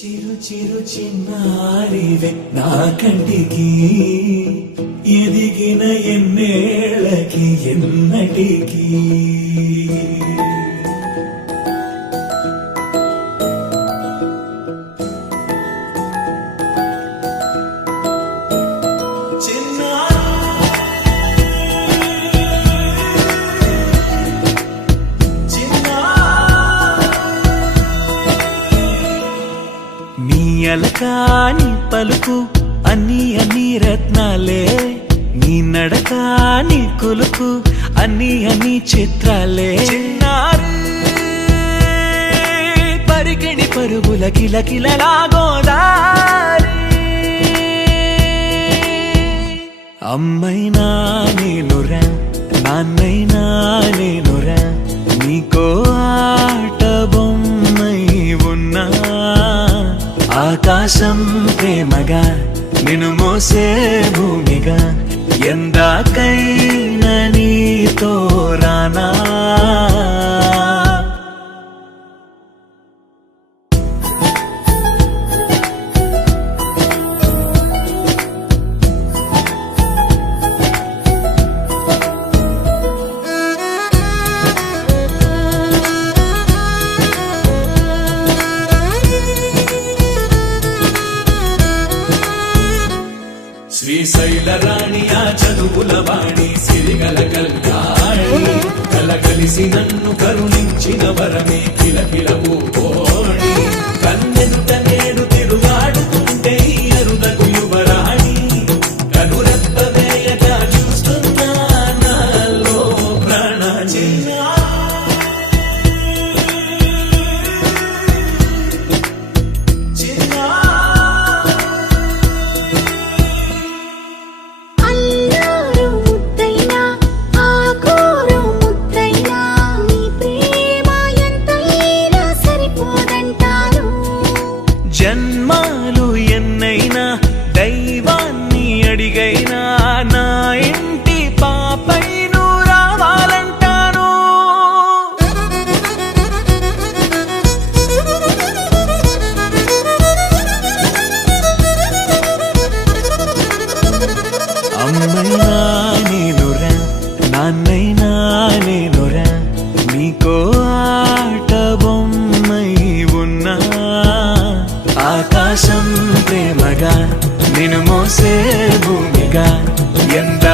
చిరు చిరు చిన్నారివే నా కంటికి ఎదిగిన ఎన్నేళ్ళకి ఎన్నటికి అలకాని పలుకు అన్ని అన్ని రత్నాలే నీ నడకాని కులుకు అన్ని అన్ని చిత్రాలే చిన్నారు పరికిణి పరుగుల కిలకిలలాగోదారి అమ్మైనా నేనురా నాన్నైనా నేనురా నీకో ఆట బొమ్మై ఉన్నా ఆకాశం ప్రేమగా నిన్ను మోసే భూమిగా ఎందాకైనా నీతో రానా శ్రీశైల రాణి ఆ చదువుల వాణి సిరిగల కల్యాణి కలగలిసి నన్ను కరుణించిన వరమే కిలకిల పూకోణి కన్నెదుట నేడు తిరుగాడుతుంటే అరుదకు యువరాణి కనురెప్ప వేయక చూస్తున్నా నాలో ప్రాణ జన్మాలు ఎన్నైనా దైవాన్ని అడిగైనా నా ఇంటి పాపై నువ్వు రావాలంటాను అమ్మైనా నేనురా నాన్నైనా నేనురా నీకో ఆట బొమ్మై ఉన్నా ఆకాశం ప్రేమగా నిన్ను మోసే భూమిగా ఎంత